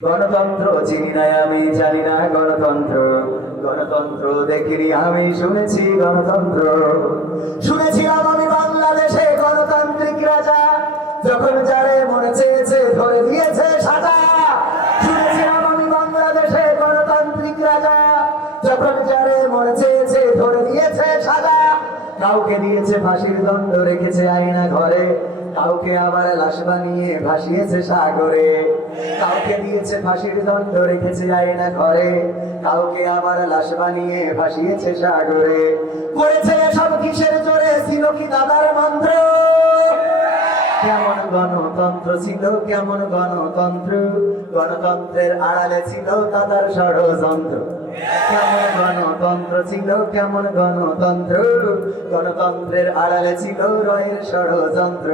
গণতন্ত্র চিনি নাই আমি জানি না গণতন্ত্র, গণতন্ত্র দেখিনি আমি শুনেছি গণতন্ত্র। শুনেছিলাম আমি বাংলাদেশে গণতান্ত্রিক রাজা, যখন যারে মনে চেয়েছে ধরে দিয়েছে সাজা। শুনেছিলাম আমি বাংলাদেশে গণতান্ত্রিক রাজা, যখন যারে মনে চেয়েছে ধরে দিয়েছে সাজা। কাউকে দিয়েছে ফাঁসির দণ্ড, রেখেছে আয়না ঘরে, কাউকে আবার লাশ বানিয়ে ভাসিয়েছে সাগরে। কাউকে দিয়েছে ফাঁসির দণ্ড, রেখেছে আয়না ঘরে, কাউকে আবার লাশ বানিয়ে ভাসিয়েছে সাগরে। করেছে এসব কিসের জোরে, ছিল কি দাদার মন্ত্র? কেমন গণতন্ত্র ছিল, কেমন গণতন্ত্র, গণতন্ত্রের আড়ালে ছিল দাদার ষড়যন্ত্র। কেমন গণতন্ত্র ছিল, কেমন গণতন্ত্র, গণতন্ত্রের আড়ালে ছিল রয়ের ষড়যন্ত্র।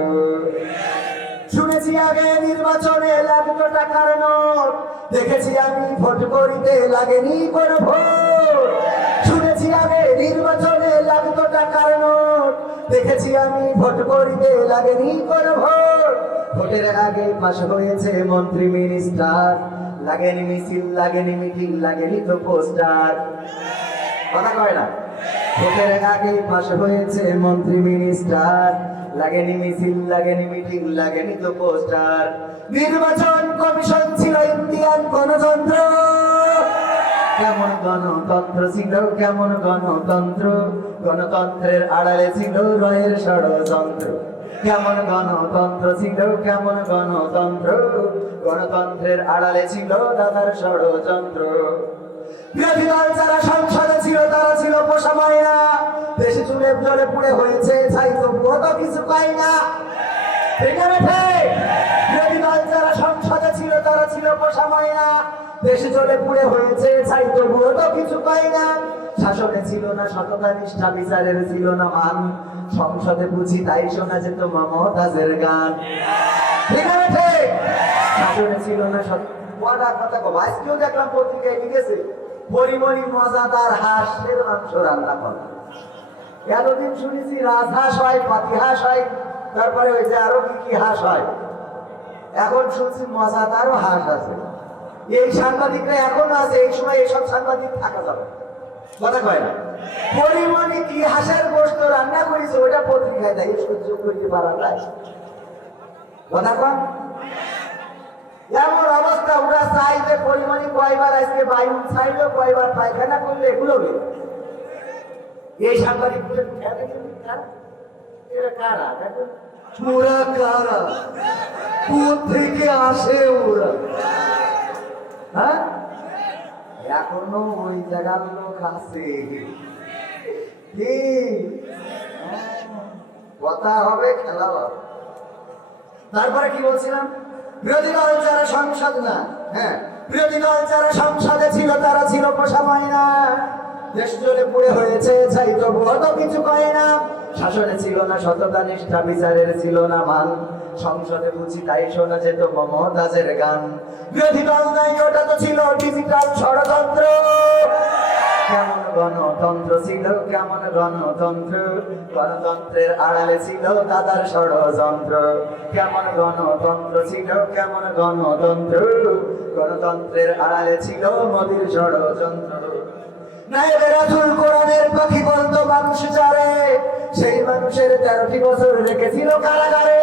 শুনেছি আগে নির্বাচনে লাগতো টাকার নোট, দেখেছি আমি ভোট করিতে লাগেনি কোনো ভোট। শুনেছি আগে নির্বাচনে লাগতো টাকার নোট, দেখেছি আমি ভোট করিতে লাগেনি কোনো ভোট। ভোটের আগে পাশ হয়েছে মন্ত্রী মিনিস্টার, লাগেনি মিছিল, লাগেনি মিটিং, লাগেনি তো পোস্টার। কথা কয় না? ভোটের আগে পাশ হয়েছে মন্ত্রী মিনিস্টার, লাগেনি মিছিল, লাগেনি মিটিং, লাগেনি তো পোস্টার। নির্বাচন কমিশন ছিল ইন্ডিয়ান গণতন্ত্র। কেমন গণতন্ত্র ছিল, কেমন গণতন্ত্র, গণতন্ত্রের আড়ালে ছিল রয়ের ষড়যন্ত্র। কেমন গণতন্ত্র ছিল, কেমন গণতন্ত্র, গণতন্ত্রের আড়ালে ছিল দাদার ষড়যন্ত্র। বিরোধী দল যারা সংসদে ছিল তারা ছিল পোষা মাইনা, দেশে চুলে জলে পুড়ে হয়েছে ছাই, তবুও তো কিছু পাই না। বিরোধী দল যারা সংসদে ছিল তারা ছিল পোষা মাইনা, দেশে চলে পুড়ে হয়েছে ছাই, তবুও তো কিছু পাই না। শাসনে ছিল না সততা নিষ্ঠা, বিচারের ছিল না মান, সংসদে বুঝি তাই শোনা যেত মমতাজের গান। শাসনে ছিল না কথা কব। আজকেও দেখলাম পত্রিকায় লিখেছে পরিমণি মজাদার হাঁসের মাংস রান্না করে। এতদিন শুনেছি রাজহাঁস হয়, পাতিহাঁস হয়, তারপরে ওই যে আরো কি কি হাঁস হয়, এখন শুনছি মজাদারও হাঁস আছে। এই সাংবাদিকরা এখনো আছে, এই সময় এইসব সাংবাদিক থাকা যাবে। কথা কয় না? পরিমণি কি হাঁসের গোশত রান্না করেছে ওটা পত্রিকায় দেয়, সহ্য করতে পারা যায়? কথা কন। এমন অবস্থা, ওরা চাই যে পরিমাণে কয়বার আজকে বায়ু ছাইলো, কয়বার পায়খানা করলে, এগুলো এই সাংবাদিক থেকে আসে ওরা। হ্যাঁ, এখনো ওই জায়গার লোক আছে। কথা হবে, খেলা হবে। তারপরে কি বলছিলাম? বিরোধী দল যারা সংসদ না, হ্যাঁ, বিরোধী দল যারা সংসদে ছিল তারা ছিল পোষা মাইনা, দেশ জুড়ে পুড়ে হয়েছে ছাই, তবুও তো কিছু কয় না। শাসনে ছিল না সততা নিষ্ঠা, বিচারের ছিল না মান, সংসদে বুঝি তাই শোনা যেত মমতাজের গান। বিরোধী দল নাই, ওটা তো ছিল ডিজিটাল ষড়যন্ত্র। কেমন গণতন্ত্র ছিল, কেমন গণতন্ত্র, গণতন্ত্রের আড়ালে ছিল দাদার ষড়যন্ত্র। কেমন গণতন্ত্র ছিল, কেমন গণতন্ত্র, গণতন্ত্রের আড়ালে ছিল মোদির ষড়যন্ত্র। নায়েবে রাসূল কোরআনের পাখি বলতো মানুষ যারে, সেই মানুষের 13টি বছর রেখেছিল কারাগারে।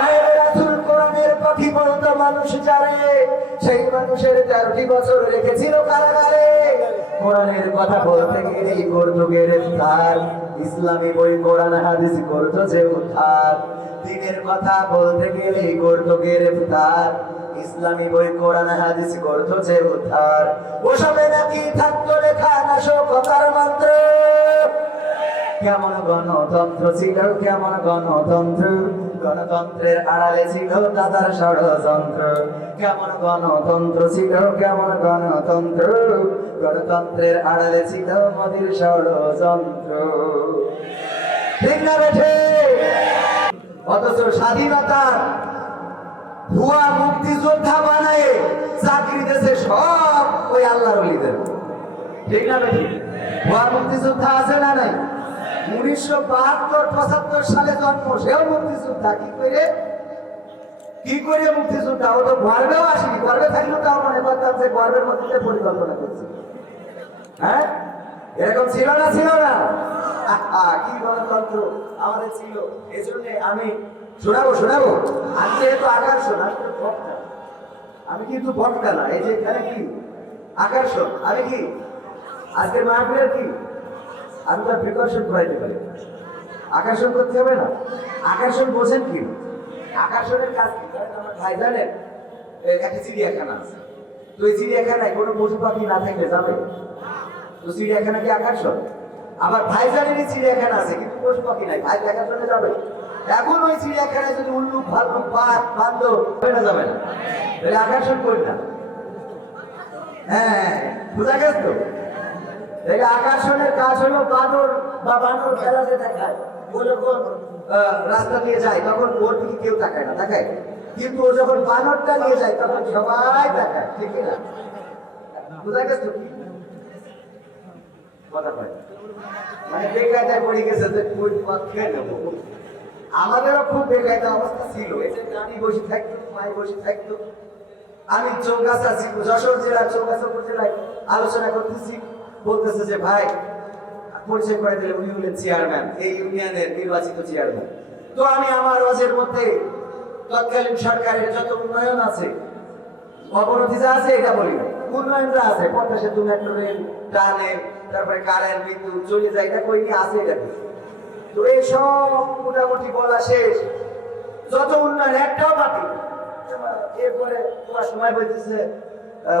নায়েবে রাসূল কোরআনের পাখি বলতো মানুষ যারে, সেই মানুষের 13টি বছর রেখেছিল কারাগারে। কোরআনের কথা বলতে গেলেই করতো গ্রেফতার, ইসলামী বই কোরআন হাদিস করতো যে উদ্ধার। দিনের কথা বলতে গেলেই করতো গ্রেফতার, ইসলামী বই কোরআন হাদিস করতো যে উদ্ধার। ওসবে নাকি থাকতো লেখা নাশকতার মন্ত্র। কেমন গণতন্ত্র ছিল, কেমন গণতন্ত্র, গণতন্ত্রের আড়ালে ছিল দাদার ষড়যন্ত্র। কেমন গণতন্ত্র ছিল, কেমন গণতন্ত্র, গণতন্ত্রের আড়ালে ছিল মোদির ষড়যন্ত্র। ঠিক না বেঠে? অথচ স্বাধীনতার ভুয়া মুক্তিযোদ্ধা বানায় চাকরি দিয়েছে সব ওই আল্লাহর ওলিদের। ঠিক না বেঠে? ভুয়া মুক্তিযোদ্ধা আছে না নাই? 1972-75 সালে জন্ম, সেও মুক্তিযোদ্ধা। কি করে কি করে মুক্তিযোদ্ধা? ও তো গর্বেও আসেনি, গর্বে থাকলেও তাও মনে করতাম যে গর্বের মধ্যে পরিকল্পনা করছি। হ্যাঁ, এরকম ছিল না, ছিল না? কি গণতন্ত্র আমাদের ছিল। এই জন্য আমি শোনাবো আমি যেহেতু আকর্ষণ, আমি কিন্তু বক্তা না। এই যে এখানে কি আকর্ষণ, আমি কি আজকের মাহফিলের কি আমি তার প্রিকশন করাইতে পারি। আকর্ষণ করতে হবে না? আকর্ষণ বোঝেন কি? আকর্ষণের কাজ কি? আমার ভাই জানেন একটা চিড়িয়াখানা আছে, তো এই চিড়িয়াখানায় কোনো পশু পাখি না থাকলে যাবে? তো চিড়িয়াখানা কি আকর্ষণ? আবার ভাইজানেরই চিড়িয়াখানা আছে কিন্তু পশু পাখি নাই, ভাই দেখার জন্য যাবে? এখন ওই চিড়িয়াখানায় যদি উল্লুক ভাল্লুক বাঘ বান্দর যাবে না, তাহলে আকর্ষণ করি না। হ্যাঁ, বুঝা গেছে তো? আকর্ষণের কাজ হলো বানর বা বানর খেলা যে দেখায়, ও যখন রাস্তা দিয়ে যায় তখন ওর দিকে কেউ তাকায় না, তাকায়? কিন্তু ও যখন বানরটা নিয়ে যায় তখন সবাই তাকায়, ঠিক না? বুঝা গেছে কি কথা? মানে বেকায়দায় পড়ে গেছে যে খেয়ে নেবো। আমাদেরও খুব বেকায়দা অবস্থা ছিল। এই যে নানি বসে থাকতো, মাই বসে থাকতো। আমি চৌগাছা ছিল, যশোর জেলার চৌগাছা উপজেলায় আলোচনা করতেছি, বলতেছে যে ভাই পরিচয় করে দিলে উনি হলেন চেয়ারম্যান, এই ইউনিয়নের নির্বাচিত চেয়ারম্যান। তো আমি আমার ওয়াজের মধ্যে তৎকালীন সরকারের যত উন্নয়ন আছে, অবনতি যা আছে এটা বলি না, উন্নয়নটা আছে, পদ্মা সেতু, মেট্রো রেল, টানেল, তারপরে কারেন্ট, বিদ্যুৎ, চলে যায়, এটা কই নিয়ে আছে এটা। তো এই সব মোটামুটি বলা শেষ, যত উন্নয়ন একটাও বাকি। এরপরে তোমার সময় বলতেছে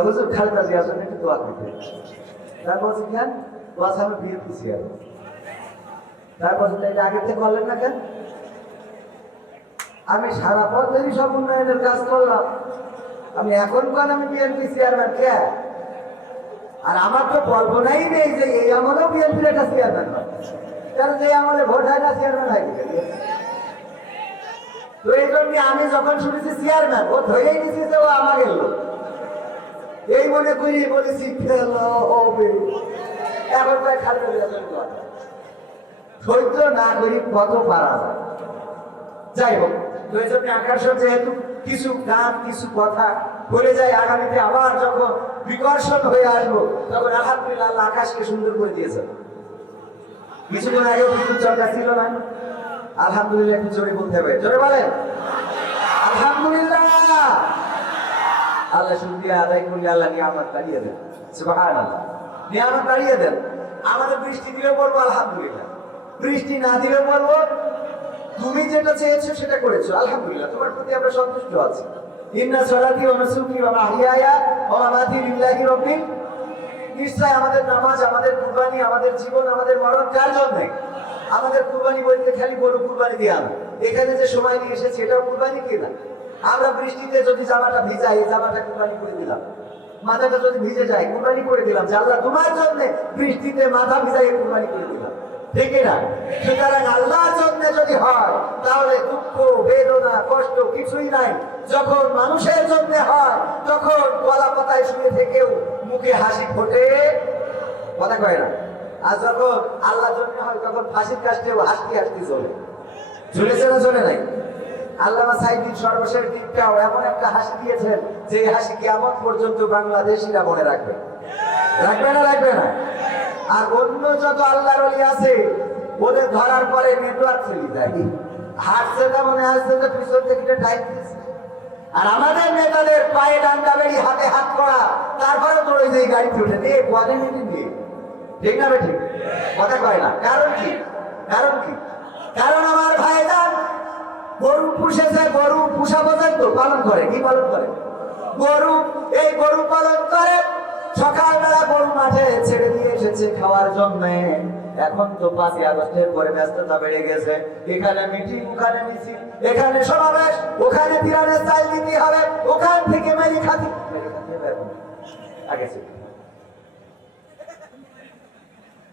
হুজুর খালেদা জিয়া আসলে একটু দোয়া করতে। তার বলছে কেন? বলছে আমি বিয়ে দিচ্ছি। আর তার বলছে এটা আগের থেকে করলেন না কেন? আমি সারা পথেরই সব উন্নয়নের কাজ করলাম, আমি এখন কেন আমি বিএনপি চেয়ারম্যান কে? আর আমার তো কল্পনাই নেই যে এই আমলেও বিএনপির একটা চেয়ারম্যান হয়, কারণ এই আমলে ভোট হয় না, চেয়ারম্যান হয়। তো এই জন্য আমি যখন শুনেছি চেয়ারম্যান, ও ধরেই নিছি যে ও আমার এলো, এই মনে করি বলেছি খেলো হবে। এখন প্রায় খালি সহ্য না করি কত পারা যায়। যাই হোক, তো এই জন্য আকর্ষণ যেহেতু কিছু গান কিছু কথা বলে যায়, আগামীতে আবার যখন বিকর্ষণ হয়ে আসবো তখন আলহামদুলিল্লাহ আল্লাহ আকাশকে সুন্দর করে দিয়েছে। কিছুদিন আগেও বিদ্যুৎ চমকা ছিল না? আলহামদুলিল্লাহ একটু জোরে বলতে হবে, জোরে বলেন আলহামদুলিল্লাহ। আল্লাহ শুকরিয়া আদায় করলে আল্লাহ নিয়ামত বাড়িয়ে দেন, সুবহানাল্লাহ, নিয়ামত বাড়িয়ে দেন। আমাদের বৃষ্টি দিলেও বলবো আলহামদুলিল্লাহ, বৃষ্টি না দিলেও বলবো তুমি যেটা চেয়েছো সেটা করেছো, আলহামদুলিল্লাহ, তোমার প্রতি আমরা সন্তুষ্ট আছি। ইন্না সলাতি ওয়া নুসুকি ওয়া মাহইয়ায়া ওয়া মামাতি লিল্লাহি রাব্বিল। নিশ্চয় আমাদের নামাজ, আমাদের কুরবানি, আমাদের জীবন, আমাদের মরণ কার জন্য? আমাদের কুরবানি বলতে খালি গরু কুরবানি দিয়ে আনো, এখানে যে সময় নিয়ে এসেছে এটাও কুরবানি কিনা? আমরা বৃষ্টিতে যদি জামাটা ভিজাই, এই জামাটা কুরবানি করে দিলাম, মাথাটা যদি ভিজে যায় কুরবানি করে দিলাম, যে আল্লাহ তোমার জন্য বৃষ্টিতে মাথা ভিজাই কুরবানি করে দিলাম, ঠিক না? সুতরাং আল্লাহর জন্য যদি হয় তাহলে দুঃখ, বেদনা, কষ্ট কিছুই নাই। যখন মানুষের জন্য হয় তখন গলা পাতায় শুয়ে থেকেও মুখে হাসি ফোটে, কথা কয় না? আর যখন আল্লাহর জন্য হয় তখন ফাঁসির কাজটাও হাসতে হাসতে চলে। চলেছে না চলে নাই? আল্লামা সাইদির সর্বশেষ দিকটাও এমন একটা হাসি দিয়েছেন যে হাসি কিয়ামত পর্যন্ত বাংলাদেশিরা মনে রাখবে, রাখবে না রাখবে না? আর অন্য যত আল্লাহর ওলি আছে ওদের ধরার পরে নেটওয়ার্ক চলে যায়, হাঁটছে না মনে আসছে যে পিছন থেকে টাইম দিচ্ছে। আর আমাদের নেতাদের পায়ে ডান্ডা বেড়ি, হাতে হাত করা, তারপরে দৌড়ে যে গাড়িতে উঠে নিয়ে কোয়ালিটি নিয়ে, ঠিক না ঠিক? কথা কয় না। কারণ কি? কারণ কি? কারণ আমার ভাইরা গরু পুষেছে, গরু পুষা পর্যন্ত পালন করে। কি পালন করে? গরু। এই গরু পালন করে, সকালবেলা গরু মাঠে ছেড়ে দিয়ে এসেছে খাওয়ার জন্য। এখন তো 5ই আগস্টের পরে ব্যস্ততা বেড়ে গেছে, এখানে মিটিং, ওখানে মিছিল, এখানে সমাবেশ, ওখানে তিরানের চাল দিতে হবে, ওখান থেকে মেরি খাতি আগে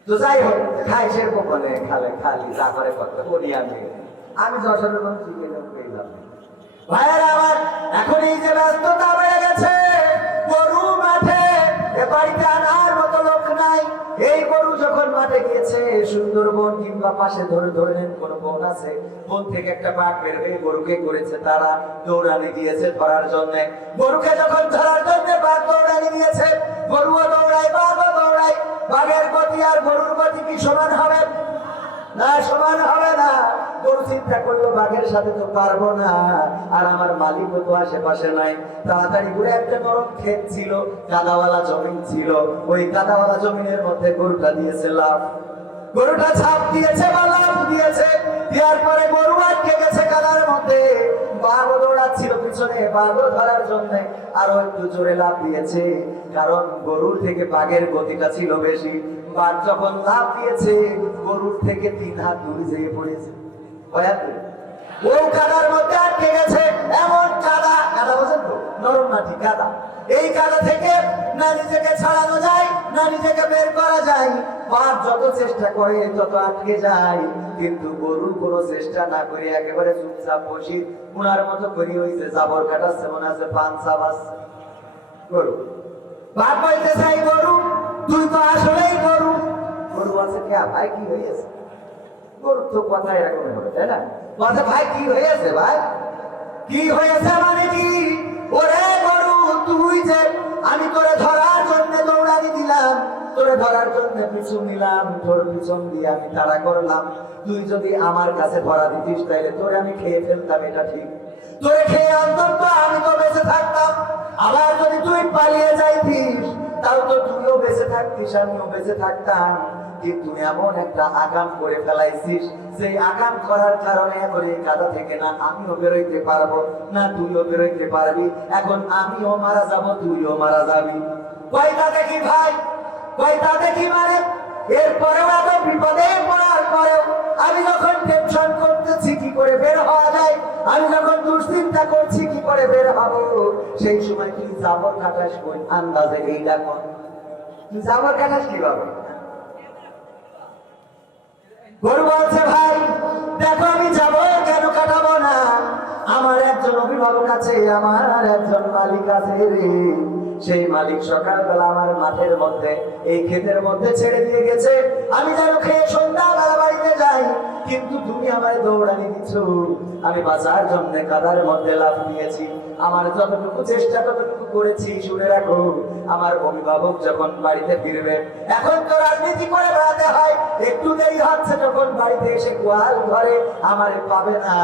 তো যাই হোক, খাই সেরকম বলে খালে খালি যা করে কথা বলি। আমি যশোরের মানুষ ভাইয়েরা আমার, এখন এই যে ব্যস্ততা বেড়ে গেছে, গরু মাঠে এ বাড়িতে আনার মতো লোক নাই। এই গরু যখন মাঠে গিয়ে গিয়েছে সুন্দরবন কিংবা পাশে ধরে ধরে নেন কোন বন আছে, বন থেকে একটা বাঘ বের হয়ে গরুকে করেছে তারা দৌড়ানি দিয়েছে ধরার জন্য। গরুকে যখন ধরার জন্য বাঘ দৌড়ানি দিয়েছে, গরুও দৌড়ায় বাঘও দৌড়ায়, বাঘের গতি আর গরুর গতি কি সমান হবে? না, সমান হবে না। গরু চিন্তা করলো বাঘের সাথে তো পারবো না, আর আমার মালিকও তো আশেপাশে নাই। তাড়াতাড়ি করে একটা নরম ক্ষেত ছিল, কাদাওয়ালা জমিন ছিল, ওই কাদাওয়ালা জমিনের মধ্যে গরুটা দিয়েছে লাফ। গরুটা ছাপ দিয়েছে বা লাফ দিয়েছে, দেওয়ার পরে গরু আটকে গেছে কাদার মধ্যে। বাঘও দৌড়াচ্ছিল পিছনে বাঘও ধরার জন্য, আরো একটু জোরে লাফ দিয়েছে, কারণ গরুর থেকে বাঘের গতিটা ছিল বেশি। বাঘ যখন লাফ দিয়েছে গরুর থেকে 3 হাত দূরে যেয়ে পড়েছে। ও কাদার মধ্যে আটকে গেছে। এমন কাদা, কাদা বোঝেন তো, নরম মাটি কাদা। এই কাদা থেকে না নিজেকে ছাড়ানো যায় না নিজেকে বের করা যায়। বাঘ যত চেষ্টা করে তত আটকে যায়, কিন্তু গরুর কোনো চেষ্টা না করে একেবারে চুপচাপ বসি উনার মতো করি ওই যে জাবর কাটাচ্ছে, মনে আছে পান চাবাস গরু। বাঘ বলতে চাই গরু তুই তো আসলেই গরু। গরু আছে কে ভাই, কি হয়েছে? গরু তো কথা এরকম হবে, তাই না? বলছে ভাই কি হয়েছে, ভাই কি হয়েছে মানে কি? ওরে গরু তুই যে, আমি তোরে ধরার জন্য দৌড়ানি দিলাম, তোরে ধরার জন্য পিছু নিলাম, তোর পিছন দিয়ে আমি তাড়া করলাম। তুই যদি আমার কাছে ধরা দিতিস তাইলে তোরে আমি খেয়ে ফেলতাম, এটা ঠিক। তোরে খেয়ে অন্তত আমি তো বেঁচে থাকতাম। আবার যদি তুই পালিয়ে যাইতিস তাও তো তুইও বেঁচে থাকতিস, আমিও বেঁচে থাকতাম। কিন্তু এমন একটা আগাম করে ফেলাইছিস, সেই আগাম করার কারণে এখন এই কাদা থেকে না আমিও বেরোইতে পারবো না তুইও বেরোইতে পারবি। এখন আমিও মারা যাব, তুইও মারা যাবি। কয়টা দেখি ভাই, কয়টা দেখি মানে। এরপরেও এত বিপদে পড়ার পরেও আমি যখন টেনশন করতেছি কি করে বের হওয়া যায়, আমি যখন দুশ্চিন্তা করছি কি করে বের হবো, সেই সময় তুই জাবর কাটাস কোন আন্দাজে? এইটা কোন তুই জাবর কাটাস কিভাবে? গরু বলছে ভাই দেখো আমি যাব, কেন কাটাবো না? আমার একজন অভিভাবক আছে, আমার একজন মালিক আছে রে। সেই মালিক সকালবেলা আমার মাঠের মধ্যে এই ক্ষেতের মধ্যে ছেড়ে দিয়ে গেছে, আমি যেন খেয়ে সন্ধ্যাবেলা বাড়িতে যাই। কিন্তু তুমি আমার দৌড়ানি দিচ্ছ, আমি বাঁচার জন্য কাদার মধ্যে লাফ দিয়েছি। আমার যতটুকু চেষ্টা ততটুকু করেছি। শুনে রাখো, আমার অভিভাবক যখন বাড়িতে ফিরবে, এখন তো রাজনীতি করে বেড়াতে হয়, একটু দেরি হচ্ছে যখন বাড়িতে এসে গোয়াল ঘরে আমারে পাবে না,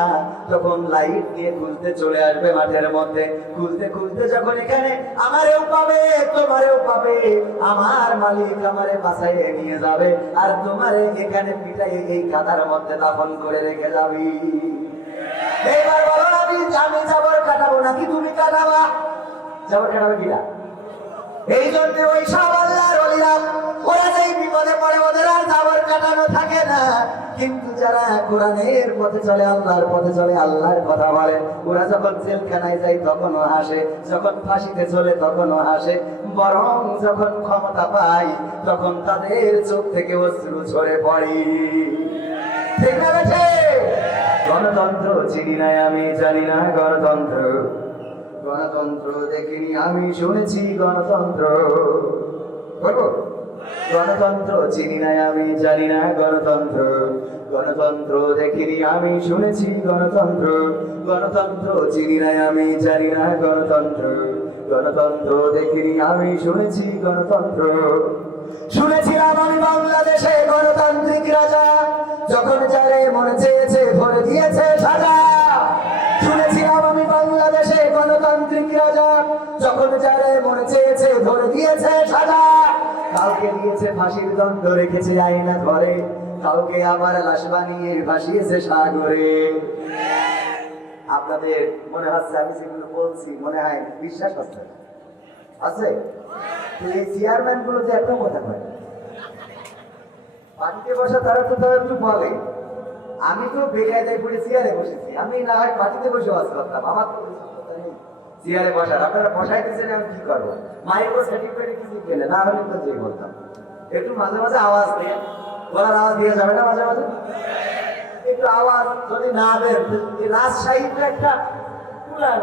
তখন লাইট দিয়ে খুঁজতে চলে আসবে মাঠের মধ্যে। খুঁজতে খুঁজতে যখন এখানে আমারেও পাবে তোমারেও পাবে, আমার মালিক আমারে বাঁচাইয়ে নিয়ে যাবে, আর তোমারে এখানে পিটাই এই কাদার মধ্যে দাফন করে রেখে যাবি। এইবার বলো আমি জাবর কাটাবো নাকি তুমি কাটাবা? জাবর কাটাবে কিনা? এই জন্য ওই সব আল্লাহর ওলিরা ওরা যেই বিপদে পড়ে ওদের আর জাবর কাটানো থাকে না। কিন্তু যারা কোরআনের পথে চলে, আল্লাহর পথে চলে, আল্লাহর কথা বলে, ওরা যখন জেলখানায় যায় তখনও হাসে, যখন ফাঁসিতে চলে তখনও হাসে, বরং যখন ক্ষমতা পায় তখন তাদের চোখ থেকে অশ্রু ঝরে পড়ে। ঠিক না বেঠে? গণতন্ত্র চিনি না আমি, জানি না গণতন্ত্র, গণতন্ত্র দেখিনি আমি, শুনেছি গণতন্ত্র। গণতন্ত্র চিনি না আমি, জানি না গণতন্ত্র, গণতন্ত্র দেখিনি আমি, শুনেছি গণতন্ত্র। গণতন্ত্র চিনি না আমি, জানি না গণতন্ত্র, গণতন্ত্র দেখিনি আমি, শুনেছি গণতন্ত্র। শুনেছিলাম আমি বাংলাদেশে গণতান্ত্রিক রাজা, যখন যারে মনে চেয়েছে ভরে দিয়েছে সাজা। শুনেছিলাম আমি বাংলাদেশে গণতান্ত্রিক রাজা, যখন যারে মনে চেয়েছে ধরে দিয়েছে সাজা। কাউকে দিয়েছে ফাঁসির দণ্ড, রেখেছে আয়না ঘরে, কাউকে আবার লাশ বানিয়ে ভাসিয়েছে সাগরে। আপনাদের মনে হচ্ছে আমি যেগুলো বলছি মনে হয় বিশ্বাস হচ্ছে আছে? এই চেয়ারম্যান গুলো যে একটা কথা কয়, পার্টিতে বসা তারা তো তারা একটু বলে, আমি তো বেকায়দায় পড়ে চেয়ারে বসেছি, আমি না হয় পার্টিতে বসে বাস করতাম, আমার তো চেয়ারে বসার। আপনারা বসাই দিচ্ছেন, আমি কি করবো? মাইক্রো সার্টিফিকেট কিছু পেলে না হলে তো যে বলতাম। একটু মাঝে মাঝে আওয়াজ দিয়ে, গলার আওয়াজ দিয়ে যাবে না মাঝে মাঝে? একটু আওয়াজ যদি না দেন। রাজশাহী তো একটা পুরার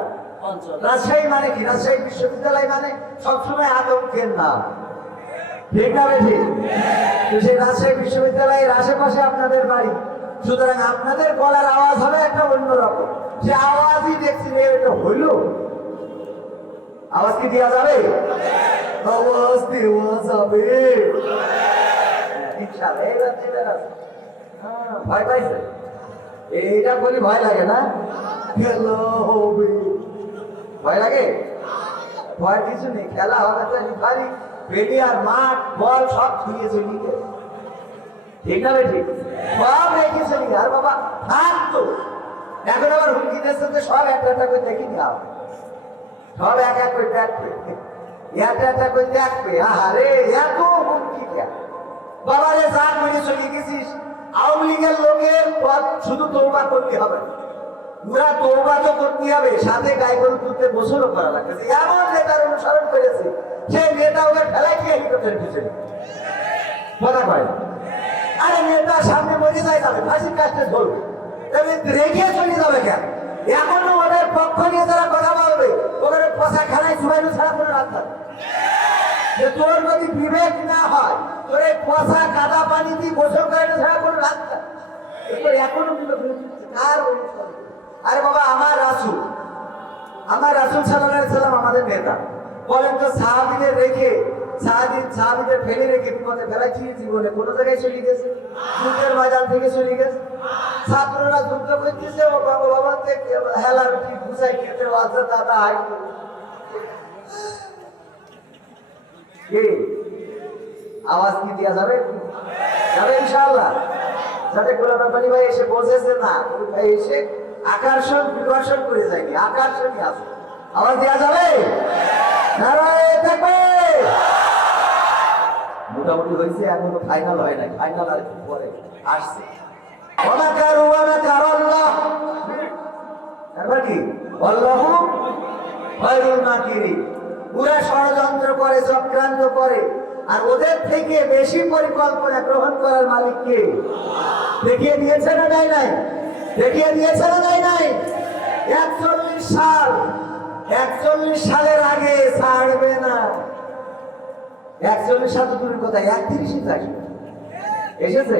অঞ্চল। রাজশাহী মানে কি? রাজশাহী বিশ্ববিদ্যালয় মানে সবসময় আতঙ্কের নাম। ঠিক না ঠিক? তো সেই রাজশাহী বিশ্ববিদ্যালয়ের আশেপাশে আপনাদের বাড়ি, সুতরাং আপনাদের গলার আওয়াজ হবে একটা অন্যরকম। সে আওয়াজই দেখছি এটা হইল, আওয়াজ কি দেওয়া যাবে? আওয়াজ দেওয়া যাবে ইনশাআল্লাহ। এইবার চিন্তা আছে, ভয় পাইছে? এইটা বলি ভয় লাগে না? খেলা হবে, ভয় লাগে? ভয় কিছু নেই, খেলা হবে তো খালি প্লেয়ার মাঠ বল সব ছুঁয়ে চলি, ঠিক না ঠিক? সব রেখে চলি। আর বাবা থাক তো, এখন আবার হুমকিদের সাথে সব একটা একটা করে দেখি না, সব এক এক করে দেখবে, একটা একটা করে দেখবে। আরে এত হুমকি কে বাবা রে? যাক মেরে চলে গেছিস, আওয়ামী লীগের লোকের শুধু তৌবা করতে হবে, পুরা তৌবা তো করতে হবে, সাথে গায়ে গরু তুলতে গোসলও করা লাগতেছে। এমন নেতার অনুসরণ করেছে, সেই নেতা ওকে ফেলাই দিয়ে হেলিকপ্টারের পিছনে কথা কয়। আরে নেতা সামনে মরে যায়, যাবে ফাঁসির কাজটা ধরবে, তবে রেখে চলে যাবে কেন? এখনো ওদের পক্ষ নিয়ে যারা কথা বলবে, ওখানে পচা খানায় ছুড়ানো ছাড়া কোনো রাস্তা নেই। যে তোর যদি বিবেক না হয়, তোর এই পচা কাদা পানি দিয়ে গোসল করানো ছাড়া কোনো রাস্তা এখনো কার অনুসরণ? আরে বাবা, আমার রাসূল সাল্লাল্লাহু আলাইহি সাল্লাম আমাদের নেতা। বলেন তো, সাহাবীদের রেখে সাহাবীদের ফেলে রেখে বিপদে ফেলাচ্ছি জীবনে কোন জায়গায় চলে গেছে? যুদ্ধের ময়দান থেকে চলে গেছে। ছাত্ররা যুদ্ধ করতেছে, ও বাবা বাবা হেলার কি বুঝাই খেতে আছে দাদা হাইতো কি আওয়াজ কি দেওয়া যাবে? যাবে ইনশাআল্লাহ। যাতে গোলাম রব্বানী ভাই এসে বসেছে না, ভাই এসে আকর্ষণ বিকর্ষণ করে যায়নি, আকর্ষণই আছে। আওয়াজ দেওয়া যাবে? নারায়ে তাকবীর। মোটামুটি হয়েছে, এখনো ফাইনাল হয় নাই, ফাইনাল আর একটু পরে আসছে। ওয়ামাকারু ওয়ামাকারাল্লাহ, এবার কি আল্লাহু খায়রুল মাকিরিন। পুরা ষড়যন্ত্র করে, চক্রান্ত করে, আর ওদের থেকে বেশি পরিকল্পনা গ্রহণ করার মালিক কে? দেখিয়ে দিয়েছে না নাই নাই? দেখিয়ে দিয়েছে না নাই নাই? 41 সালের আগে ছাড়বে না। 41 সাল দূরের কথা, 31 আসবে, এসেছে।